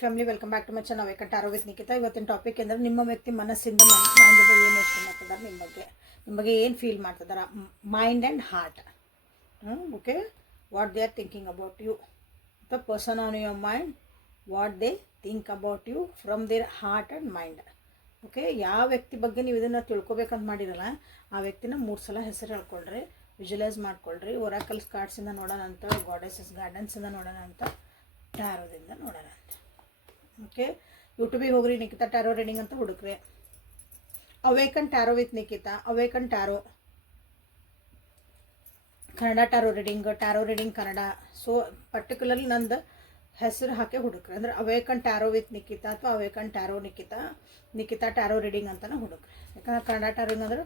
Family, welcome back to my channel Awaken Tarot with Nikhita. ಇವತ್ತಿನ topic ಅಂದರೆ ನಿಮ್ಮ ವ್ಯಕ್ತಿ ಮನಸ್ಸಿಂದ ಮೈಂಡಿಂದ ಏನು ಯೋಚನೆ ಮಾಡ್ತಿದ್ದಾರೆ, ನಿಮ್ಮ ಬಗ್ಗೆ ಏನು ಫೀಲ್ ಮಾಡ್ತಿದ್ದಾರೆ, mind and heart. Okay, what they are thinking about you. The person on your mind, what they think about you from their heart and mind. Okay, ಯಾವ ವ್ಯಕ್ತಿ ಬಗ್ಗೆ ನೀವು ಇದನ್ನು ತಿಳ್ಕೊಬೇಕಂತ ಮಾಡಿರಲ್ಲ, ಆ ವ್ಯಕ್ತಿನ 3 ಸಲ ಹೆಸರು ಹೇಳ್ಕೊಳ್ರಿ, ವಿಜುವಲೈಸ್ ಮಾಡ್ಕೊಳ್ರಿ. ಒರಾಕಲ್ಸ್ ಕಾರ್ಡ್ಸಿಂದ ನೋಡೋಣ ಅಂತ, ಗಾಡೆಸಸ್ ಗಾರ್ಡನ್ಸಿಂದ ನೋಡೋಣ ಅಂತ, ಟ್ಯಾರೋದಿಂದ ನೋಡೋಣ ಅಂತ. ಓಕೆ, ಯೂಟ್ಯೂಬಿಗೆ ಹೋಗ್ರಿ, ನಿಖಿತಾ ಟ್ಯಾರೋ ರೀಡಿಂಗ್ ಅಂತ ಹುಡುಕ್ರಿ. Awaken tarot with Nikhita, awaken tarot Kannada tarot reading Kannada. So particularly ನಂದು ಹೆಸರು ಹಾಕಿ ಹುಡುಕ್ರಿ, ಅಂದರೆ ಅವೇಕನ್ ಟ್ಯಾರೋ ವಿತ್ ನಿಖಿತಾ ಅಥವಾ Awaken Tarot Nikhita tarot reading ಅಂತಲೇ ಹುಡುಕ್ರಿ. ಯಾಕಂದ್ರೆ ಕನ್ನಡ ಟ್ಯಾರೋಂಗ್ ಅಂದ್ರೆ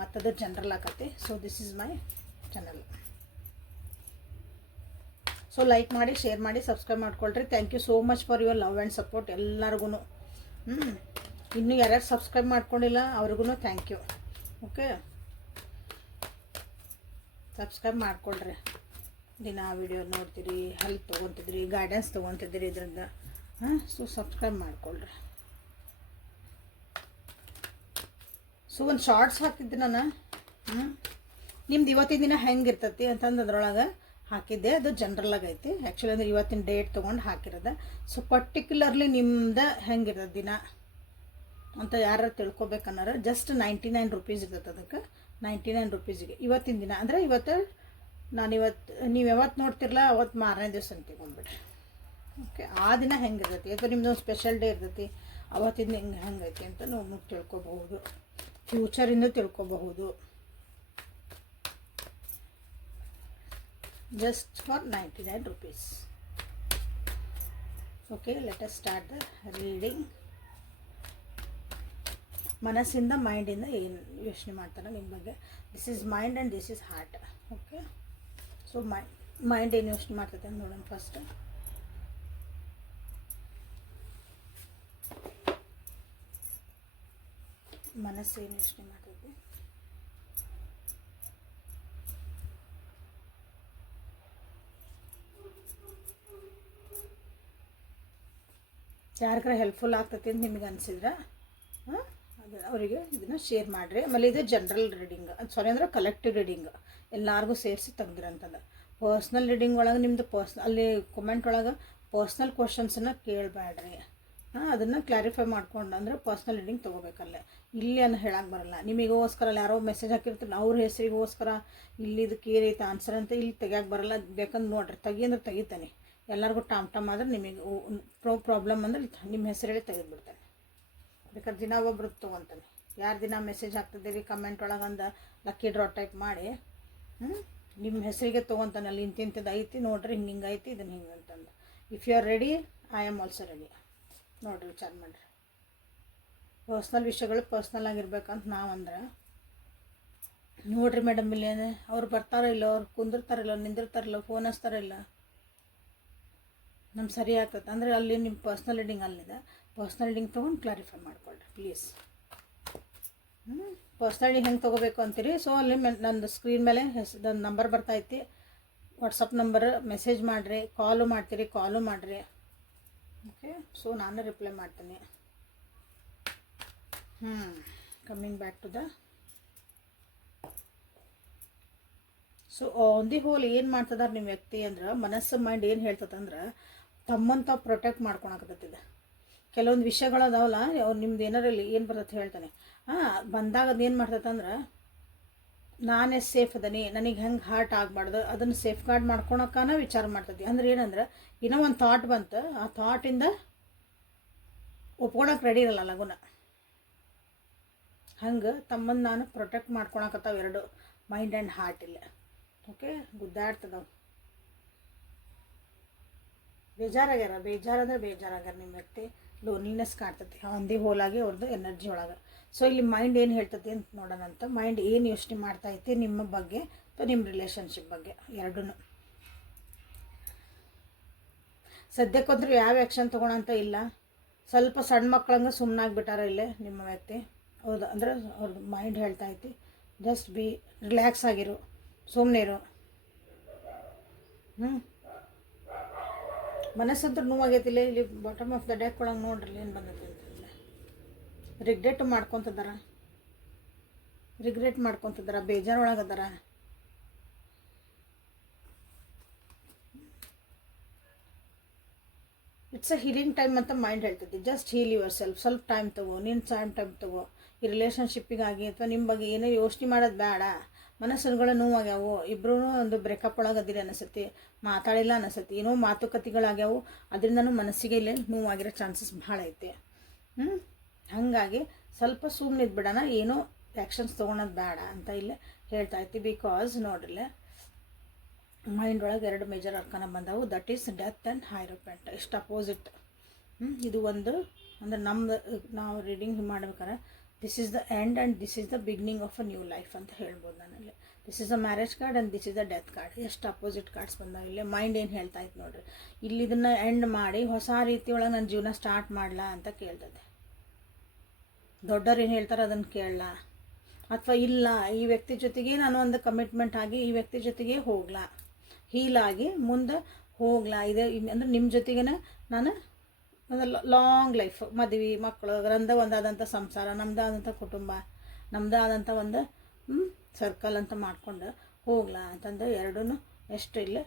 ಮತ್ತದು ಜನರಲ್ ಆಕತಿ. So this is my channel. So like ಮಾಡಿ, ಶೇರ್ ಮಾಡಿ, ಸಬ್ಸ್ಕ್ರೈಬ್ ಮಾಡ್ಕೊಳ್ರಿ. Thank you so much for your love and support ಎಲ್ಲರಿಗೂ. ಇನ್ನೂ ಯಾರ್ಯಾರು ಸಬ್ಸ್ಕ್ರೈಬ್ ಮಾಡ್ಕೊಂಡಿಲ್ಲ ಅವ್ರಿಗೂ ಥ್ಯಾಂಕ್ ಯು. ಓಕೆ, ಸಬ್ಸ್ಕ್ರೈಬ್ ಮಾಡ್ಕೊಳ್ರಿ. ದಿನ ವಿಡಿಯೋ ನೋಡ್ತೀರಿ, ಹೆಲ್ಪ್ ತೊಗೊತಿದ್ರಿ, ಗೈಡೆನ್ಸ್ ತೊಗೊತಿದ್ದೀರಿ ಇದರಿಂದ. ಸೊ ಸಬ್ಸ್ಕ್ರೈಬ್ ಮಾಡ್ಕೊಳ್ರಿ. ಸೊ ಒಂದು ಶಾರ್ಟ್ಸ್ ಹಾಕಿದ್ದೆ ನಾನು, ನಿಮ್ದು ಇವತ್ತಿನ ದಿನ ಹೆಂಗಿರ್ತತಿ ಅಂತಂದು ಅದ್ರೊಳಗೆ ಹಾಕಿದ್ದೆ. ಅದು ಜನರಲಾಗಿ ಐತಿ ಆ್ಯಕ್ಚುಲಿ, ಅಂದರೆ ಇವತ್ತಿನ ಡೇಟ್ ತೊಗೊಂಡು ಹಾಕಿರೋದು. ಸೊ ಪರ್ಟಿಕ್ಯುಲರ್ಲಿ ನಿಮ್ದು ಹೆಂಗಿರ್ತದೆ ದಿನ ಅಂತ ಯಾರು ತಿಳ್ಕೊಬೇಕನ್ನಾರ ಜಸ್ಟ್ 99 ರುಪೀಸ್ ಇರ್ತದೆ. ಅದಕ್ಕೆ 99 ರುಪೀಸಿಗೆ ಇವತ್ತಿನ ದಿನ ಅಂದರೆ ನೀವು ಯಾವತ್ತು ನೋಡ್ತಿರಲ್ಲ ಅವತ್ತು ಮಾರನೇ ದಿವಸ ಅಂತ ತಗೊಂಡ್ಬಿಡ್ರಿ. ಓಕೆ, ಆ ದಿನ ಹೆಂಗಿರ್ತೈತಿ, ಯಾಕಂದ್ರೆ ನಿಮ್ದು ಒಂದು ಸ್ಪೆಷಲ್ ಡೇ ಇರ್ತೈತಿ, ಅವತ್ತಿಂದ ಹೆಂಗೈತಿ ಅಂತ ನಾವು ತಿಳ್ಕೊಬಹುದು, ಫ್ಯೂಚರಿಂದ ತಿಳ್ಕೊಬಹುದು. Just for 99 rupees. Okay, let us start the reading. ಮನಸ್ಸಿಂದ ಮೈಂಡಿಂದ ಏನು ಯೋಚನೆ ಮಾಡ್ತಾರೆ ನಿಮ್ಮ ಬಗ್ಗೆ. This is mind and this is heart. Okay, so mind ಏನು ಯೋಚನೆ ಮಾಡ್ತೈತೆ ಅಂತ ನೋಡೋಣ ಫಸ್ಟ್. ಮನಸ್ಸು ಏನು ಯೋಚನೆ ಮಾಡ್ತೈತೆ. ಯಾರಿಗಾರ ಹೆಲ್ಪ್ಫುಲ್ ಆಗ್ತೈತಿ ಅಂತ ನಿಮಗೆ ಅನಿಸಿದ್ರೆ ಅದು ಅವರಿಗೆ ಇದನ್ನು ಶೇರ್ ಮಾಡಿರಿ. ಆಮೇಲೆ ಇದು ಜನರಲ್ ರೀಡಿಂಗ್, ಸಾರಿ ಅಂದರೆ ಕಲೆಕ್ಟಿವ್ ರೀಡಿಂಗ್, ಎಲ್ಲರಿಗೂ ಸೇರಿಸಿ ತೆಗ್ದಿರಂತಂದು. ಪರ್ಸ್ನಲ್ ರೀಡಿಂಗ್ ಒಳಗೆ ನಿಮ್ಮದು ಅಲ್ಲಿ ಕಮೆಂಟ್ ಒಳಗೆ ಪರ್ಸ್ನಲ್ ಕ್ವಶನ್ಸನ್ನು ಕೇಳಬೇಡ್ರಿ. ಅದನ್ನು ಕ್ಲಾರಿಫೈ ಮಾಡ್ಕೊಂಡು ಅಂದರೆ ಪರ್ಸ್ನಲ್ ರೀಡಿಂಗ್ ತೊಗೋಬೇಕಲ್ಲೇ. ಇಲ್ಲಿ ಅನ್ನು ಹೇಳಕ್ಕೆ ಬರಲ್ಲ. ನಿಮಗೋಸ್ಕರ ಅಲ್ಲಿ ಯಾರೋ ಮೆಸೇಜ್ ಹಾಕಿರ್ತಾರೆ, ಅವ್ರ ಹೆಸರಿಗೋಸ್ಕರ ಇಲ್ಲಿ ಇದಕ್ಕೆ ಏನೈತೆ ಆನ್ಸರ್ ಅಂತ ಇಲ್ಲಿ ತೆಗಿಯೋಕೆ ಬರಲ್ಲ. ಬೇಕಂದ್ರೆ ನೋಡಿರಿ, ಅಂದ್ರೆ ತೆಗಿತಾನೆ. ಎಲ್ಲರಿಗೂ ಟಾಮ್ ಆದರೆ ನಿಮಗೆ ಪ್ರಾಬ್ಲಮ್ ಅಂದರೆ ನಿಮ್ಮ ಹೆಸರಲ್ಲಿ ತೆಗೆದುಬಿಡ್ತಾನೆ. ಬೇಕಾದ್ರೆ ದಿನ ಒಬ್ರು ತೊಗೊತಾನೆ. ಯಾರು ದಿನ ಮೆಸೇಜ್ ಹಾಕ್ತಿದ್ದೀರಿ ಕಮೆಂಟ್ ಒಳಗಂದು ಲಕ್ಕಿ ಡ್ರಾ ಟೈಪ್ ಮಾಡಿ ನಿಮ್ಮ ಹೆಸರಿಗೆ ತೊಗೊತಾನೆ. ಅಲ್ಲಿ ಇಂತಿಂಥದ್ದು ಐತಿ ನೋಡಿರಿ, ಹಿಂಗೆ ಐತಿ, ಇದನ್ನು ಹಿಂಗೆ ಅಂತಂದು. If you are ready, I am also ready. ನೋಡಿರಿ, ವಿಚಾರ ಮಾಡಿರಿ. ಪರ್ಸ್ನಲ್ ವಿಷಯಗಳು ಪರ್ಸ್ನಲ್ ಆಗಿರ್ಬೇಕಂತ ನಾವಂದ್ರೆ ನೋಡಿರಿ ಮೇಡಮ್, ಇಲ್ಲಿ ಅವ್ರು ಬರ್ತಾರೋ ಇಲ್ಲ, ಅವ್ರು ಕುಂದಿರ್ತಾರಿಲ್ಲ, ನಿಂದಿರ್ತಾರಿಲ್ಲ, ಫೋನ್ ಹಚ್ತಾರಿಲ್ಲ, ನಮ್ಗೆ ಸರಿ ಆಗ್ತದೆ ಅಂದರೆ ಅಲ್ಲಿ ನಿಮ್ಮ ಪರ್ಸ್ನಲ್ ರೀಡಿಂಗ್ ಅಲ್ಲಿದೆ. ಪರ್ಸ್ನಲ್ ರೀಡಿಂಗ್ ತೊಗೊಂಡು ಕ್ಲಾರಿಫೈ ಮಾಡ್ಕೊಳ್ರಿ ಪ್ಲೀಸ್. ಪರ್ಸ್ನಲ್ ರೀಡಿಂಗ್ ಹೆಂಗೆ ತೊಗೋಬೇಕು ಅಂತೀರಿ. ಸೊ ಅಲ್ಲಿ ನಂದು ಸ್ಕ್ರೀನ್ ಮೇಲೆ ನನ್ನ ನಂಬರ್ ಬರ್ತೈತಿ, ವಾಟ್ಸಪ್ ನಂಬರ್. ಮೆಸೇಜ್ ಮಾಡಿರಿ, ಕಾಲು ಮಾಡಿರಿ. ಓಕೆ, ಸೊ ನಾನು ರಿಪ್ಲೈ ಮಾಡ್ತೀನಿ. Coming back to the so on the whole ಏನು ಮಾಡ್ತದಾರ ನಿಮ್ಮ ವ್ಯಕ್ತಿ ಅಂದ್ರೆ, ಮನಸ್ಸು ಮೈಂಡ್ ಏನು ಹೇಳ್ತದಂದ್ರೆ ತಮ್ಮಂತ ಪ್ರೊಟೆಕ್ಟ್ ಮಾಡ್ಕೊಳಕತ್ತಿದೆ. ಕೆಲವೊಂದು ವಿಷಯಗಳು ಅದಾವಲ್ಲ, ಅವ್ರು ನಿಮ್ದು ಏನಾರಲ್ಲಿ ಏನು ಬರ್ತದೆ ಹೇಳ್ತಾನೆ. ಬಂದಾಗ ಅದೇನು ಮಾಡ್ತೈತಂದ್ರೆ, ನಾನೇ ಸೇಫ್ ಅದನಿ, ನನಗೆ ಹೆಂಗೆ ಹಾರ್ಟ್ ಆಗಬಾರ್ದು, ಅದನ್ನು ಸೇಫ್ ಗಾರ್ಡ್ ಮಾಡ್ಕೊಳಕ್ಕನ ವಿಚಾರ ಮಾಡ್ತೈತಿ. ಅಂದ್ರೆ ಏನಂದ್ರೆ, ಇನ್ನೂ ಒಂದು ಥಾಟ್ ಬಂತು, ಆ ಥಾಟಿಂದ ಒಪ್ಕೊಳಕ್ಕೆ ರೆಡಿ ಇರಲ್ಲ ಲಗುನ. ಹಂಗೆ ತಮ್ಮನ್ನು ನಾನು ಪ್ರೊಟೆಕ್ಟ್ ಮಾಡ್ಕೊಳಕತ್ತಾವ ಎರಡು, ಮೈಂಡ್ ಆ್ಯಂಡ್ ಹಾರ್ಟ್ ಇಲ್ಲ. ಓಕೆ, ಗುದ್ದಾಡ್ತದವು. ಬೇಜಾರಾಗ್ಯಾರ ನಿಮ್ಮ ವ್ಯಕ್ತಿ. ಲೋನ್ಲಿನೆಸ್ ಕಾಣ್ತೈತಿ ಆನ್ ದಿ ಹೋಲ್ ಆಗಿ ಅವ್ರದ್ದು ಎನರ್ಜಿ ಒಳಗೆ. ಸೊ ಇಲ್ಲಿ ಮೈಂಡ್ ಏನು ಹೇಳ್ತೈತಿ ಅಂತ ನೋಡೋಣ ಅಂತ. ಮೈಂಡ್ ಏನು ಯೋಚನೆ ಮಾಡ್ತೈತಿ ನಿಮ್ಮ ಬಗ್ಗೆ ಅಥವಾ ನಿಮ್ಮ ರಿಲೇಷನ್ಶಿಪ್ ಬಗ್ಗೆ ಎರಡೂ. ಸದ್ಯಕ್ಕೊಂದ್ರೆ ಯಾವ ಆ್ಯಕ್ಷನ್ ತೊಗೊಳಂತ ಇಲ್ಲ. ಸ್ವಲ್ಪ ಸಣ್ಣ ಮಕ್ಕಳಂಗೆ ಸುಮ್ಮನಾಗ್ಬಿಟ್ಟಾರ ಇಲ್ಲೇ ನಿಮ್ಮ ವ್ಯಕ್ತಿ. ಹೌದು, ಅಂದ್ರೆ ಅವ್ರದ್ದು ಮೈಂಡ್ ಹೇಳ್ತೈತಿ ಜಸ್ಟ್ ಬಿ ರಿಲ್ಯಾಕ್ಸ್ ಆಗಿರು, ಸುಮ್ಮನಿರು. ಮನಸ್ಸಂತೂ ನೋವಾಗೈತಿಲ್ಲ. ಇಲ್ಲಿ ಬಾಟಮ್ ಆಫ್ ದ ಡೆಕ್ ಒಳಗೆ ನೋಡ್ರಿ ಏನು ಬಂದೈತೆ ಅಂತ. ರಿಗ್ರೆಟ್ ಮಾಡ್ಕೊತಿದ್ದಾರ, ಬೇಜಾರೊಳಗದಾರ. ಇಟ್ಸ್ ಅ ಹೀಲಿಂಗ್ ಟೈಮ್ ಅಂತ ಮೈಂಡ್ ಹೇಳ್ತೈತಿ. Just heal yourself. ಸ್ವಲ್ಪ ಟೈಮ್ ತಗೋ, ನೀನು ಟೈಮ್ ತಗೋ. ಈ ರಿಲೇಷನ್ಶಿಪ್ಪಿಗಾಗಿ ಅಥವಾ ನಿಮ್ಮ ಬಗ್ಗೆ ಏನೋ ಯೋಚನೆ ಮಾಡೋದು ಬೇಡ. ಮನಸ್ಸುಗಳು ನೋವಾಗ್ಯಾವು, ಇಬ್ಬರೂ ಒಂದು ಬ್ರೇಕಪ್ ಒಳಗೆ ಅದಿರಿ ಅನಿಸತಿ, ಮಾತಾಡಿಲ್ಲ ಅನಿಸತಿ, ಏನೋ ಮಾತುಕತೆಗಳಾಗ್ಯಾವು, ಅದರಿಂದನೂ ಮನಸ್ಸಿಗೆ ಇಲ್ಲೇ ನೋವಾಗಿರೋ ಚಾನ್ಸಸ್ ಭಾಳ ಐತೆ. ಹಾಗಾಗಿ ಸ್ವಲ್ಪ ಸುಮ್ಮನೆ ಇದ್ಬಿಡೋಣ, ಏನೋ ಆ್ಯಕ್ಷನ್ಸ್ ತೊಗೊಳೋದು ಬೇಡ ಅಂತ ಇಲ್ಲೇ ಹೇಳ್ತಾ ಇರ್ತೀವಿ. ಬಿಕಾಸ್ ನೋಡ್ರಿಲ್ಲ, ಮೈಂಡ್ ಒಳಗೆ 2 ಮೇಜರ್ ಅರ್ಕಾನ ಬಂದವು. That is death and hierophant. ಇಷ್ಟು ಅಪೋಸಿಟ್. ಇದು ಒಂದು ಅಂದರೆ ನಾವು ರೀಡಿಂಗ್ ಮಾಡ್ಬೇಕಾರೆ this is the end and this is the beginning of a new life ಅಂತ ಹೇಳ್ಬೋದು ನಾನಲ್ಲಿ. This is a marriage card and this is the death card. ಎಷ್ಟು ಅಪೋಸಿಟ್ ಕಾರ್ಡ್ಸ್ ಬಂದಾವೆ ಇಲ್ಲೇ. ಮೈಂಡ್ ಏನು ಹೇಳ್ತಾ ಇತ್ತು ನೋಡ್ರಿ, ಇಲ್ಲಿ ಇದನ್ನು ಎಂಡ್ ಮಾಡಿ ಹೊಸ ರೀತಿ ಒಳಗೆ ನನ್ನ ಜೀವನ ಸ್ಟಾರ್ಟ್ ಮಾಡಲಾ ಅಂತ ಕೇಳ್ತದೆ. ದೊಡ್ಡವ್ರು ಏನು ಹೇಳ್ತಾರೆ ಅದನ್ನು ಕೇಳಲ್ಲ, ಅಥವಾ ಇಲ್ಲ ಈ ವ್ಯಕ್ತಿ ಜೊತೆಗೆ ನಾನು ಒಂದು ಕಮಿಟ್ಮೆಂಟ್ ಆಗಿ ಈ ವ್ಯಕ್ತಿ ಜೊತೆಗೆ ಹೋಗ್ಲಾ, ಹೀಲಾಗಿ ಮುಂದೆ ಹೋಗ್ಲಾ, ಇದೆ ಅಂದರೆ ನಿಮ್ಮ ಜೊತೆಗೇ ನಾನು ಒಂದು ಲಾಂಗ್ ಲೈಫ್, ಮದುವೆ, ಮಕ್ಕಳು, ಒಂದಾದಂಥ ಸಂಸಾರ, ನಮ್ಮದಾದಂಥ ಕುಟುಂಬ, ನಮ್ಮದಾದಂಥ ಒಂದು ಸರ್ಕಲ್ ಅಂತ ಮಾಡ್ಕೊಂಡು ಹೋಗ್ಲಾ ಅಂತಂದು ಎರಡೂ ಎಷ್ಟು ಇಲ್ಲ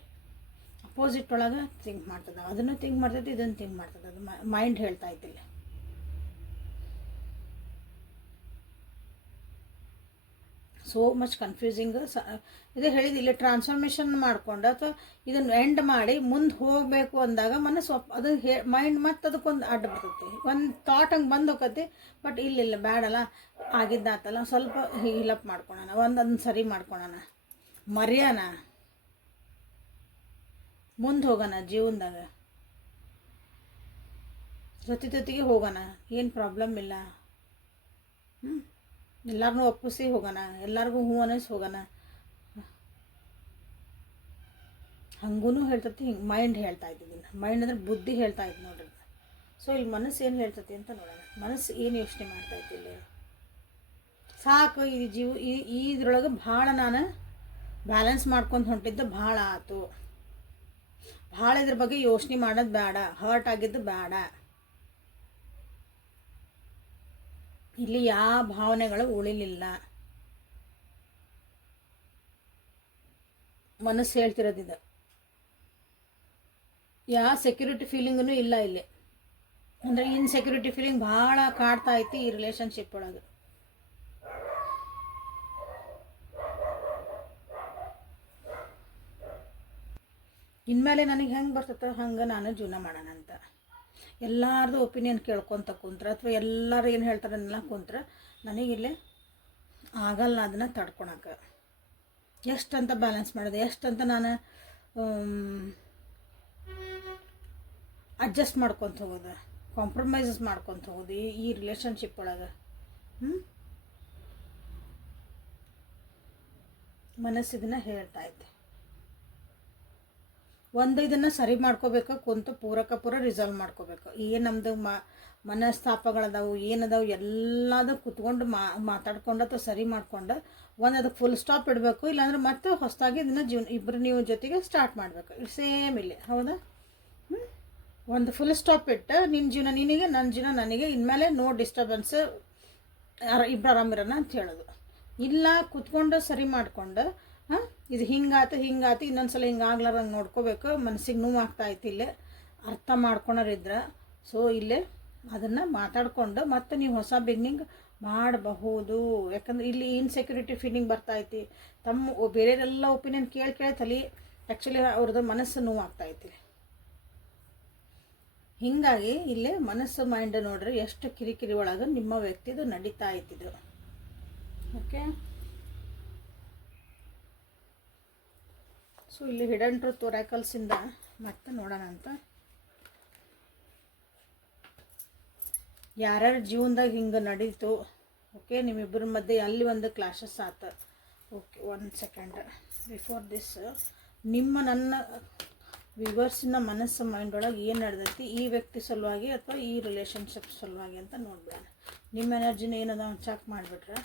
ಅಪೋಸಿಟ್ ಒಳಗೆ ಥಿಂಕ್ ಮಾಡ್ತದೆ. ಅದನ್ನು ಥಿಂಕ್ ಮಾಡ್ತೈತಿ, ಇದನ್ನು ಥಿಂಕ್ ಮಾಡ್ತದೆ. ಅದು ಮೈಂಡ್ ಹೇಳ್ತಾ ಇದ್ದಿಲ್ಲ. So much confusing. ಇದೇ ಹೇಳಿದಿಲ್ಲ, ಟ್ರಾನ್ಸ್ಫಾರ್ಮೇಷನ್ ಮಾಡ್ಕೊಂಡು ಅಥವಾ ಇದನ್ನು ಎಂಡ್ ಮಾಡಿ ಮುಂದೆ ಹೋಗಬೇಕು ಅಂದಾಗ ಮನಸ್ಸು ಅದು ಮೈಂಡ್ ಮತ್ತು ಅದಕ್ಕೊಂದು ಅಡ್ಡ ಬರ್ತೈತಿ. ಒಂದು ಥಾಟ್ ಹಂಗೆ ಬಂದು ಹೋಗತಿ. ಬಟ್ ಇಲ್ಲ ಬೇಡಲ್ಲ, ಆಗಿದ್ದಾತಲ್ಲ, ಸ್ವಲ್ಪ ಹೀಲಪ್ ಮಾಡ್ಕೊಳೋಣ, ಅದನ್ನು ಸರಿ ಮಾಡ್ಕೊಳೋಣ, ಮರ್ಯಾಣ, ಮುಂದೆ ಹೋಗೋಣ, ಜೀವನದಾಗ ಜೊತೆಗೆ ಹೋಗೋಣ, ಏನು ಪ್ರಾಬ್ಲಮ್ ಇಲ್ಲ. ಎಲ್ಲರನ್ನೂ ಒಪ್ಪಿಸಿ ಹೋಗೋಣ, ಎಲ್ಲರಿಗೂ ಹೂ ಅನ್ನಿಸಿ ಹೋಗೋಣ. ಹಂಗೂ ಹೇಳ್ತತಿ. ಹಿಂಗೆ ಮೈಂಡ್ ಹೇಳ್ತಾ ಇದ್ದೀನಿ. ಮೈಂಡ್ ಅಂದರೆ ಬುದ್ಧಿ ಹೇಳ್ತಾ ಇದ್ದು ನೋಡ್ರಿ. ಸೊ ಇಲ್ಲಿ ಮನಸ್ಸು ಏನು ಹೇಳ್ತತಿ ಅಂತ ನೋಡೋಣ. ಮನಸ್ಸು ಏನು ಯೋಚನೆ ಮಾಡ್ತಾಯಿತ್ತು ಇಲ್ಲಿ. ಸಾಕು ಈ ಇದ್ರೊಳಗೆ ಭಾಳ ನಾನು ಬ್ಯಾಲೆನ್ಸ್ ಮಾಡ್ಕೊಂಡು ಹೊಂಟಿದ್ದು ಭಾಳ ಆಯ್ತು, ಭಾಳ ಇದ್ರ ಬಗ್ಗೆ ಯೋಚನೆ ಮಾಡೋದು ಬೇಡ, ಹರ್ಟ್ ಆಗಿದ್ದು ಬೇಡ, ಇಲ್ಲಿ ಯಾವ ಭಾವನೆಗಳು ಉಳಿಲಿಲ್ಲ. ಮನಸ್ಸು ಹೇಳ್ತಿರೋದಿದೆ. ಯಾವ ಸೆಕ್ಯೂರಿಟಿ ಫೀಲಿಂಗೂ ಇಲ್ಲ ಇಲ್ಲಿ. ಅಂದರೆ ಇನ್ಸೆಕ್ಯೂರಿಟಿ ಫೀಲಿಂಗ್ ಭಾಳ ಕಾಡ್ತಾ ಐತಿ ಈ ರಿಲೇಷನ್ಶಿಪ್ ಒಳಗೆ. ಇನ್ಮೇಲೆ ನನಗೆ ಹೆಂಗೆ ಬರ್ತದೆ ಹಂಗೆ ನಾನು ಜೀವನ ಮಾಡೋಣ ಅಂತ. ಎಲ್ಲರದು ಒಪಿನಿಯನ್ ಕೇಳ್ಕೊತ ಕುಂತ್ರೆ ಅಥವಾ ಎಲ್ಲರೂ ಏನು ಹೇಳ್ತಾರೆ ಅನ್ನೆಲ್ಲ ಕುಂತ್ರೆ ನನಗಿಲ್ಲೇ ಆಗಲ್ಲ ಅದನ್ನು ತಡ್ಕೊಳಕ್ಕೆ. ಎಷ್ಟಂತ ಬ್ಯಾಲೆನ್ಸ್ ಮಾಡೋದು, ಎಷ್ಟಂತ ನಾನು ಅಡ್ಜಸ್ಟ್ ಮಾಡ್ಕೊತ ಹೋಗೋದು, ಕಾಂಪ್ರಮೈಸಸ್ ಮಾಡ್ಕೊತ ಹೋಗೋದು ಈ ರಿಲೇಷನ್ಶಿಪ್ ಒಳಗೆ. ಮನಸ್ಸಿದನ್ನು ಹೇಳ್ತಾ ಇದ್ದೆ. ಇದನ್ನು ಸರಿ ಮಾಡ್ಕೋಬೇಕು, ಕುಂತು ಪೂರ ರಿಸಾಲ್ವ್ ಮಾಡ್ಕೋಬೇಕು. ಏನು ನಮ್ಮದು ಮನಸ್ತಾಪಗಳದಾವು ಏನದಾವು ಎಲ್ಲದೂ ಕುತ್ಕೊಂಡು ಮಾತಾಡ್ಕೊಂಡು ಅಥವಾ ಸರಿ ಮಾಡ್ಕೊಂಡು ಅದಕ್ಕೆ ಫುಲ್ ಸ್ಟಾಪ್ ಇಡಬೇಕು. ಇಲ್ಲಾಂದ್ರೆ ಮತ್ತೆ ಹೊಸದಾಗಿ ಇದನ್ನು ಇಬ್ಬರು ನೀವು ಜೊತೆಗೆ ಸ್ಟಾರ್ಟ್ ಮಾಡಬೇಕು. ಸೇಮ್ ಇಲ್ಲಿ ಹೌದಾ. ಒಂದು ಫುಲ್ ಸ್ಟಾಪ್ ಇಟ್ಟು ನಿನ್ನ ಜೀವನ ನಿನಗೆ, ನನ್ನ ಜೀವನ ನನಗೆ, ಇನ್ಮೇಲೆ ನೋ ಡಿಸ್ಟರ್ಬೆನ್ಸ್, ಇಬ್ಬರು ಆರಾಮಿರೋಣ ಅಂತ ಹೇಳೋದು. ಇಲ್ಲ ಕುತ್ಕೊಂಡು ಸರಿ ಮಾಡಿಕೊಂಡು ಇದು ಹಿಂಗಾತು ಇನ್ನೊಂದ್ಸಲ ಹಿಂಗಾಗ್ಲಾರಂಗೆ ನೋಡ್ಕೋಬೇಕು. ಮನಸ್ಸಿಗೆ ನೋವು ಆಗ್ತಾಯಿತ್ತು ಇಲ್ಲೇ ಅರ್ಥ ಮಾಡ್ಕೊಳೋರಿದ್ರೆ. ಸೊ ಇಲ್ಲೇ ಅದನ್ನು ಮಾತಾಡಿಕೊಂಡು ಮತ್ತೆ ನೀವು ಹೊಸ ಬಿಗ್ನಿಂಗ್ ಮಾಡಬಹುದು. ಯಾಕಂದ್ರೆ ಇಲ್ಲಿ ಇನ್ಸೆಕ್ಯೂರಿಟಿ ಫೀಲಿಂಗ್ ಬರ್ತಾಯಿತ್ತು. ಬೇರೆಯವರೆಲ್ಲ ಒಪಿನಿಯನ್ ಕೇಳಿ ತಲೆ ಆ್ಯಕ್ಚುಲಿ ಅವ್ರದ್ದು ಮನಸ್ಸು ನೋವು ಆಗ್ತಾಯಿತ್ತು. ಹೀಗಾಗಿ ಇಲ್ಲೇ ಮನಸ್ಸು ಮೈಂಡ್ ನೋಡ್ರಿ ಎಷ್ಟು ಕಿರಿಕಿರಿ ಒಳಗೆ ನಿಮ್ಮ ವ್ಯಕ್ತಿದು ನಡೀತಾ ಇತ್ತಿದ್ದು. ಓಕೆ, ಸೊ ಇಲ್ಲಿ ಹಿಡನ್ ಟ್ರೂತ್ ಒರಾಕಲ್ಸಿಂದ ಮತ್ತೆ ನೋಡೋಣ ಅಂತ. ಯಾರ್ಯಾರ ಜೀವನದಾಗ ಹಿಂಗೆ ನಡೀತು. ಓಕೆ, ನಿಮ್ಮಿಬ್ಬರ ಮಧ್ಯೆ ಅಲ್ಲಿ ಒಂದು ಕ್ಲಾಶಸ್ ಆಯ್ತು. ಓಕೆ, 1 ಸೆಕೆಂಡ್ ಬಿಫೋರ್ ದಿಸ್ ನನ್ನ ವಿವರ್ಸಿನ ಮನಸ್ಸು ಮೈಂಡ್ ಒಳಗೆ ಏನು ನಡೆದೈತಿ ಈ ವ್ಯಕ್ತಿ ಸಲುವಾಗಿ ಅಥವಾ ಈ ರಿಲೇಷನ್ಶಿಪ್ ಸಲುವಾಗಿ ಅಂತ ನೋಡ್ಬಿಡೋಣ. ನಿಮ್ಮ ಎನರ್ಜಿನ ಏನದ ಚೆಕ್ ಮಾಡಿಬಿಟ್ರೆ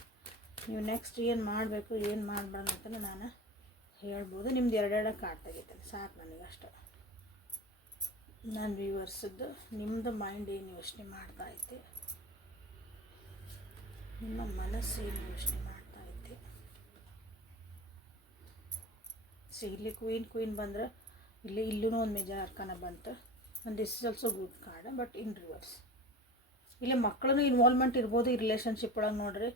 ನೀವು ನೆಕ್ಸ್ಟ್ ಏನು ಮಾಡಬೇಕು ಏನು ಮಾಡಬೇಡ ಅಂತ ನಾನು ಹೇಳ್ಬೋದು. ನಿಮ್ದು 2 ಕಾರ್ಡ್ ತೆಗಿತೇನೆ ಸಾಕು ನನಗೆ ಅಷ್ಟು. ನನ್ನ ವ್ಯೂವರ್ಸದ್ದು ನಿಮ್ಮದು ಮೈಂಡ್ ಏನು ಯೋಚನೆ ಮಾಡ್ತಾ ಐತೆ, ನಿಮ್ಮ ಮನಸ್ಸು ಏನು ಯೋಚನೆ ಮಾಡ್ತಾ ಐತೆ. ಇಲ್ಲಿ ಕ್ವೀನ್ ಬಂದ್ರೆ ಇಲ್ಲೂ ಒಂದು ಮೇಜರ್ ಅರ್ಕನ ಬಂತು. And this is also good card but in reverse. ಇಲ್ಲಿ ಮಕ್ಕಳನ್ನು ಇನ್ವಾಲ್ವ್ಮೆಂಟ್ ಇರ್ಬೋದು ಈ ರಿಲೇಷನ್ಶಿಪ್ ಒಳಗೆ. ನೋಡ್ರಿ,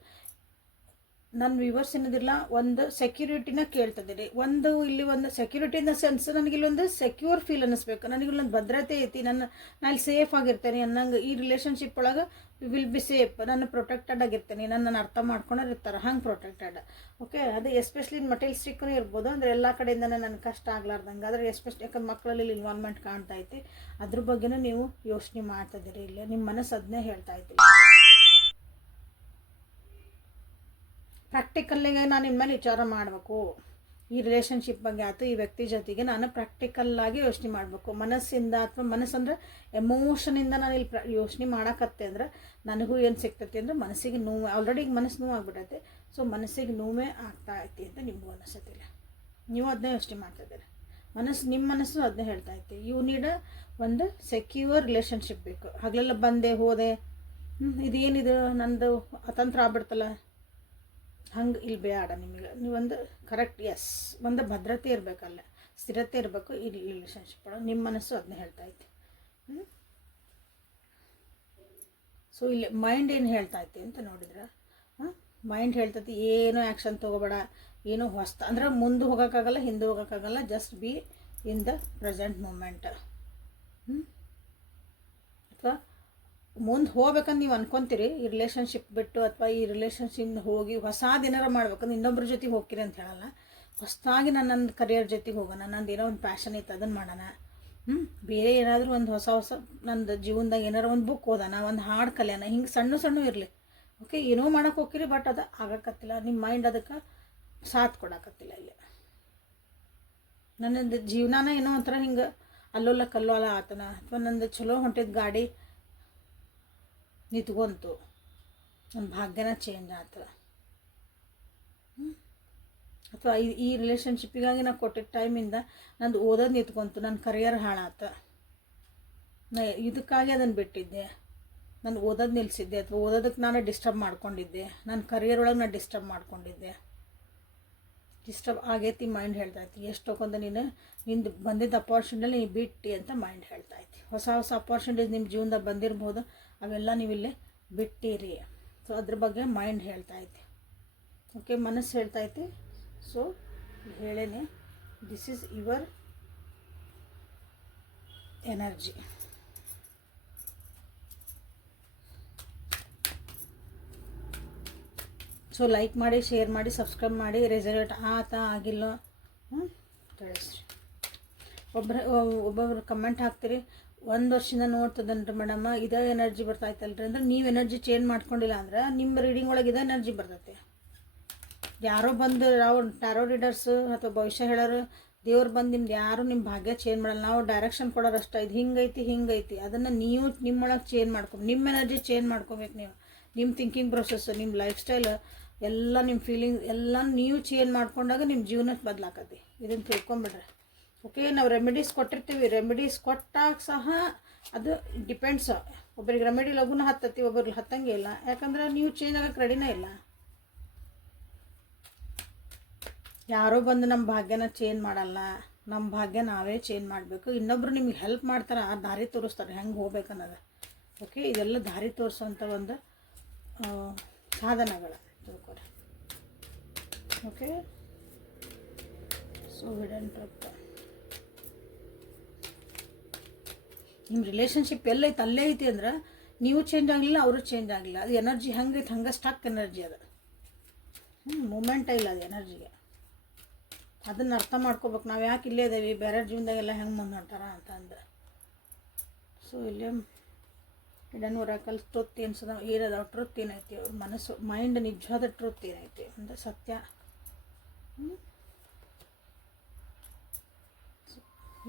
ನನ್ನ ವ್ಯೂವರ್ಸ್ ಏನದಿಲ್ಲ, ಒಂದು ಸೆಕ್ಯೂರಿಟಿನ ಕೇಳ್ತದೆ. ಇಲ್ಲಿ ಒಂದು ಸೆಕ್ಯೂರಿಟಿ ಇನ್ ದ ಸೆನ್ಸ್, ನನಗಿಲ್ಲೊಂದು ಸೆಕ್ಯೂರ್ ಫೀಲ್ ಅನ್ನಿಸ್ಬೇಕು, ನನಗಿಲ್ಲೊಂದು ಭದ್ರತೆ ಐತಿ, ನಾನು ಇಲ್ಲಿ ಸೇಫ್ ಆಗಿರ್ತೇನೆ ಅನ್ನಂಗೆ. ಈ ರಿಲೇಷನ್ಶಿಪ್ ಒಳಗೆ ವಿಲ್ ಬಿ ಸೇಫ್, ನಾನು ಪ್ರೊಟೆಕ್ಟೆಡ್ ಆಗಿರ್ತೇನೆ, ನನ್ನ ಅರ್ಥ ಮಾಡ್ಕೊಂಡ್ರೆ ಇರ್ತಾರೆ ಹಂಗೆ ಪ್ರೊಟೆಕ್ಟೆಡ್. ಓಕೆ, ಅದು ಎಸ್ಪೆಷಲಿ ಮಟೀರಿಯಲಿಸ್ಟಿಕ್ಕೂ ಇರ್ಬೋದು, ಅಂದರೆ ಎಲ್ಲ ಕಡೆಯಿಂದನೇ ನನಗೆ ಕಷ್ಟ ಆಗ್ಲಾರ್ದಂಗೆ. ಆದರೆ ಎಸ್ಪೆಷಲಿ ಯಾಕಂದ್ರೆ ಮಕ್ಕಳಲ್ಲಿ ಇನ್ವಾಲ್ವ್ಮೆಂಟ್ ಕಾಣ್ತಾ ಐತಿ, ಅದ್ರ ಬಗ್ಗೆನೂ ನೀವು ಯೋಚನೆ ಮಾಡ್ತಿದ್ದೀರಿ. ಇಲ್ಲಿ ನಿಮ್ಮ ಮನಸ್ಸು ಅದನ್ನೇ ಹೇಳ್ತಾ ಇದ್ದೀರಿ. ಪ್ರಾಕ್ಟಿಕಲ್ಲಿಗೆ ನಾನು ಇನ್ಮೇಲೆ ವಿಚಾರ ಮಾಡಬೇಕು, ಈ ರಿಲೇಷನ್ಶಿಪ್ ಬಗ್ಗೆ ಆಯ್ತು, ಈ ವ್ಯಕ್ತಿ ಜೊತೆಗೆ ನಾನು ಪ್ರಾಕ್ಟಿಕಲ್ಲಾಗಿ ಯೋಚನೆ ಮಾಡಬೇಕು. ಮನಸ್ಸಿಂದ ಅಥವಾ ಮನಸ್ಸಂದ್ರೆ ಎಮೋಷನಿಂದ ನಾನು ಇಲ್ಲಿ ಯೋಚನೆ ಮಾಡೋಕತ್ತೆ ಅಂದ್ರೆ ನನಗೂ ಏನು ಸಿಗ್ತೈತಿ ಅಂದರೆ ಮನಸ್ಸಿಗೆ ನೋವು. ಆಲ್ರೆಡಿ ಈಗ ಮನಸ್ಸು ನೋವು ಆಗ್ಬಿಟ್ಟೈತೆ. ಸೊ ಮನಸ್ಸಿಗೆ ನೋವೇ ಆಗ್ತಾ ಐತಿ ಅಂತ ನಿಮಗೂ ಅನಿಸತ್ತಿಲ್ಲ. ನೀವು ಅದನ್ನೇ ಯೋಚನೆ ಮಾಡ್ತಾಯಿದ್ದೀರಿ. ನಿಮ್ಮ ಮನಸ್ಸು ಅದನ್ನೇ ಹೇಳ್ತಾ ಐತಿ. ಯು ನೀಡ್ ಒಂದು ಸೆಕ್ಯೂರ್ ರಿಲೇಷನ್ಶಿಪ್ ಬೇಕು. ಹಗಲೆಲ್ಲ ಬಂದೆ ಹೋದೆ, ಇದೇನಿದು ನಂದು ಅತಂತ್ರ ಆಗ್ಬಿಡ್ತಲ್ಲ, ಹಂಗೆ ಇಲ್ಲಿ ಬೇಡ ನಿಮಗೆ. ನೀವೊಂದು ಕರೆಕ್ಟ್ ಒಂದು ಭದ್ರತೆ ಇರಬೇಕಲ್ಲ, ಸ್ಥಿರತೆ ಇರಬೇಕು ಈ ರಿಲೇಷನ್ಶಿಪ್ ಒಳಗೆ. ನಿಮ್ಮ ಮನಸ್ಸು ಅದನ್ನ ಹೇಳ್ತಾ ಐತಿ. ಸೊ ಇಲ್ಲಿ ಮೈಂಡ್ ಏನು ಹೇಳ್ತಾ ಐತಿ ಅಂತ ನೋಡಿದ್ರೆ, ಮೈಂಡ್ ಹೇಳ್ತೈತಿ ಏನೋ ಆ್ಯಕ್ಷನ್ ತೊಗೋಬೇಡ, ಏನೋ ಹೊಸ್ತ ಅಂದ್ರೆ ಮುಂದೆ ಹೋಗೋಕ್ಕಾಗಲ್ಲ, ಹಿಂದೆ ಹೋಗೋಕ್ಕಾಗಲ್ಲ, just be in the present moment. ಅಥವಾ ಮುಂದೆ ಹೋಗ್ಬೇಕಂದು ನೀವು ಅನ್ಕೊತೀರಿ ಈ ರಿಲೇಷನ್ಶಿಪ್ ಬಿಟ್ಟು, ಅಥವಾ ಈ ರಿಲೇಷನ್ಶಿಪ್ ಹೋಗಿ ಹೊಸದು ಏನಾರು ಮಾಡ್ಬೇಕಂದ್ರೆ ಇನ್ನೊಬ್ಬರ ಜೊತೆಗೆ ಹೋಗ್ತೀರಿ ಅಂತ ಹೇಳಲ್ಲ. ಹೊಸದಾಗಿ ನನ್ನ ಕರಿಯರ್ ಜೊತೆಗೆ ಹೋಗೋಣ, ನಂದು ಏನೋ ಒಂದು ಪ್ಯಾಷನ್ ಐತೆ ಅದನ್ನು ಮಾಡೋಣ. ಬೇರೆ ಏನಾದರೂ ಒಂದು ಹೊಸ ನಂದು ಜೀವನದಾಗ ಏನಾರು ಒಂದು ಬುಕ್ ಓದೋಣ, ಒಂದು ಹಾಡು ಕಲಿಯೋಣ, ಹಿಂಗೆ ಸಣ್ಣ ಇರಲಿ. ಓಕೆ, ಏನೋ ಮಾಡೋಕೆ ಹೋಗ್ತೀರಿ, ಬಟ್ ಅದು ಆಗಕತ್ತಿಲ್ಲ, ನಿಮ್ಮ ಮೈಂಡ್ ಅದಕ್ಕೆ ಸಾಥ್ ಕೊಡಕತ್ತಿಲ್ಲ. ಇಲ್ಲಿ ನನ್ನದು ಜೀವನನ ಏನೋ ಒಂಥರ ಹಿಂಗೆ ಅಲ್ಲೋಲ್ಲ ಕಲ್ಲೋಲ ಆತನ, ಅಥವಾ ನಂದು ಚಲೋ ಹೊಂಟಿದ ಗಾಡಿ ನಿಂತ್ಕೊಂತು, ನನ್ನ ಭಾಗ್ಯನ ಚೇಂಜ್ ಆಯ್ತು. ಅಥವಾ ಈ ರಿಲೇಷನ್ಶಿಪ್ಪಿಗಾಗಿ ನಾನು ಕೊಟ್ಟಿದ್ದ ಟೈಮಿಂದ ನಂದು ಓದೋದು ನಿಂತ್ಕೊಂತು, ನನ್ನ ಕರಿಯರ್ ಹಾಳಾಯ್ತು, ನಾ ಇದಕ್ಕಾಗಿ ಅದನ್ನು ಬಿಟ್ಟಿದ್ದೆ, ನಾನು ಓದೋದು ನಿಲ್ಲಿಸಿದ್ದೆ, ಅಥವಾ ಓದೋದಕ್ಕೆ ನಾನು ಡಿಸ್ಟರ್ಬ್ ಮಾಡ್ಕೊಂಡಿದ್ದೆ, ನನ್ನ ಕರಿಯರ್ ಒಳಗೆ ನಾನು ಡಿಸ್ಟರ್ಬ್ ಮಾಡ್ಕೊಂಡಿದ್ದೆ. ಡಿಸ್ಟರ್ಬ್ ಆಗೈತಿ ಮೈಂಡ್ ಹೇಳ್ತೈತಿ. ಎಷ್ಟೊಂದು ನಿಂದು ಬಂದಿದ್ದ ಅಪಾರ್ಚುನಿಟಿ ನೀವು ಬಿಟ್ಟು ಅಂತ ಮೈಂಡ್ ಹೇಳ್ತೈತಿ. ಹೊಸ ಅಪಾರ್ಚುನಿಟೀಸ್ ನಿಮ್ಮ ಜೀವನದಾಗ ಬಂದಿರ್ಬೋದು, ಅವೆಲ್ಲ ನೀವಿಲ್ಲಿ ಬಿಟ್ಟಿರಿ. ಸೊ ಅದ್ರ ಬಗ್ಗೆ ಮೈಂಡ್ ಹೇಳ್ತೈತಿ. ಓಕೆ, ಮನಸ್ಸು ಹೇಳ್ತೈತಿ. ಸೊ ಹೇಳೇನೆ, this is your energy. So like ಮಾಡಿ, ಶೇರ್ ಮಾಡಿ, ಸಬ್ಸ್ಕ್ರೈಬ್ ಮಾಡಿ. ರೆಸಲ್ಯೂಟ್ ಆಗಿಲ್ಲೋ ತಿಳಿಸ್ರಿ. ಒಬ್ಬೊಬ್ರು ಕಮೆಂಟ್ ಹಾಕ್ತೀರಿ, 1 ವರ್ಷದಿಂದ ನೋಡ್ತದನ್ರಿ ಮೇಡಮ್, ಇದೇ ಎನರ್ಜಿ ಬರ್ತಾಯಿತ್ತಲ್ರಿ ಅಂದ್ರೆ ನೀವು ಎನರ್ಜಿ ಚೇಂಜ್ ಮಾಡ್ಕೊಂಡಿಲ್ಲ ಅಂದ್ರೆ ನಿಮ್ಮ ರೀಡಿಂಗ್ ಒಳಗೆ ಇದೇ ಎನರ್ಜಿ ಬರ್ತೈತೆ. ಯಾರೋ ಬಂದು ಟ್ಯಾರೋ ರೀಡರ್ಸು ಅಥವಾ ಭವಿಷ್ಯ ಹೇಳೋರು, ದೇವ್ರು ಬಂದು ನಿಮ್ದು ಯಾರು ನಿಮ್ಮ ಭಾಗ್ಯ ಚೇಂಜ್ ಮಾಡಲ್ಲ. ನಾವು ಡೈರೆಕ್ಷನ್ ಕೊಡೋರು ಅಷ್ಟೇ, ಇದು ಹಿಂಗೈತಿ ಅದನ್ನು ನೀವು ನಿಮ್ಮೊಳಗೆ ಚೇಂಜ್ ನಿಮ್ಮ ಎನರ್ಜಿ ಚೇಂಜ್ ಮಾಡ್ಕೋಬೇಕು. ನೀವು ನಿಮ್ಮ ಥಿಂಕಿಂಗ್ ಪ್ರೊಸೆಸ್, ನಿಮ್ಮ ಲೈಫ್ ಸ್ಟೈಲ್ ಎಲ್ಲ, ನಿಮ್ಮ ಫೀಲಿಂಗ್ಸ್ ಎಲ್ಲ ನೀವು ಚೇಂಜ್ ಮಾಡ್ಕೊಂಡಾಗ ನಿಮ್ಮ ಜೀವನಕ್ಕೆ ಬದಲಾಕತಿ. ಇದನ್ನು ತಿಳ್ಕೊಂಬಿಡ್ರಿ. ಓಕೆ, ನಾವು ರೆಮಿಡೀಸ್ ಕೊಟ್ಟಿರ್ತೀವಿ, ರೆಮಿಡೀಸ್ ಕೊಟ್ಟಾಗ ಸಹ ಅದು ಡಿಪೆಂಡ್ಸ್. ಒಬ್ಬರಿಗೆ ರೆಮಿಡಿ ಲಘುನ ಹತ್ತತಿ, ಒಬ್ಬರಿಗೆ ಹತ್ತಂಗೆ ಇಲ್ಲ. ಯಾಕಂದ್ರೆ ನೀವು ಚೇಂಜ್ ಆಗೋಕ್ಕೆ ರೆಡಿನೇ ಇಲ್ಲ. ಯಾರೋ ಬಂದು ನಮ್ಮ ಭಾಗ್ಯನ ಚೇಂಜ್ ಮಾಡಲ್ಲ, ನಮ್ಮ ಭಾಗ್ಯ ನಾವೇ ಚೇಂಜ್ ಮಾಡಬೇಕು. ಇನ್ನೊಬ್ರು ನಿಮ್ಗೆ ಹೆಲ್ಪ್ ಮಾಡ್ತಾರೆ, ಆ ದಾರಿ ತೋರಿಸ್ತಾರೆ ಹೆಂಗೆ ಹೋಗ್ಬೇಕನ್ನೋದು. ಓಕೆ, ಇದೆಲ್ಲ ದಾರಿ ತೋರಿಸೋಂಥ ಒಂದು ಸಾಧನಗಳು ತಿಳ್ಕೊರಿ. Okay, so hidden trap. ನಿಮ್ಮ ರಿಲೇಷನ್ಶಿಪ್ ಎಲ್ಲೈತೆ ಅಲ್ಲೇ ಐತಿ ಅಂದ್ರೆ ನೀವು ಚೇಂಜ್ ಆಗಲಿಲ್ಲ, ಅವರು ಚೇಂಜ್ ಆಗಲಿಲ್ಲ. ಅದು ಎನರ್ಜಿ ಹಂಗೈತೆ, ಹಂಗೆ ಸ್ಟಕ್ ಎನರ್ಜಿ ಅದು. ಮೂಮೆಂಟೇ ಇಲ್ಲ ಅದು ಎನರ್ಜಿಗೆ. ಅದನ್ನು ಅರ್ಥ ಮಾಡ್ಕೋಬೇಕು. ನಾವು ಯಾಕೆ ಇಲ್ಲೇ ಇದ್ದೇವೆ, ಬೇರೆ ಜೀವನದಾಗೆಲ್ಲ ಹೆಂಗೆ ಮುಂದೆ ಹೊಂಟಾರ ಅಂತಂದು. ಸೊ ಇಲ್ಲೇ ಹಿಡನ್ ಒರಾಕಲ್ ಟ್ರುತ್ ಏನದಾವ, ಟ್ರುತ್ ಏನೈತಿ, ಅವ್ರ ಮನಸ್ಸು ಮೈಂಡ್ ನಿಜವಾದ ಟ್ರುತ್ ಏನೈತಿ ಅಂದರೆ ಸತ್ಯ.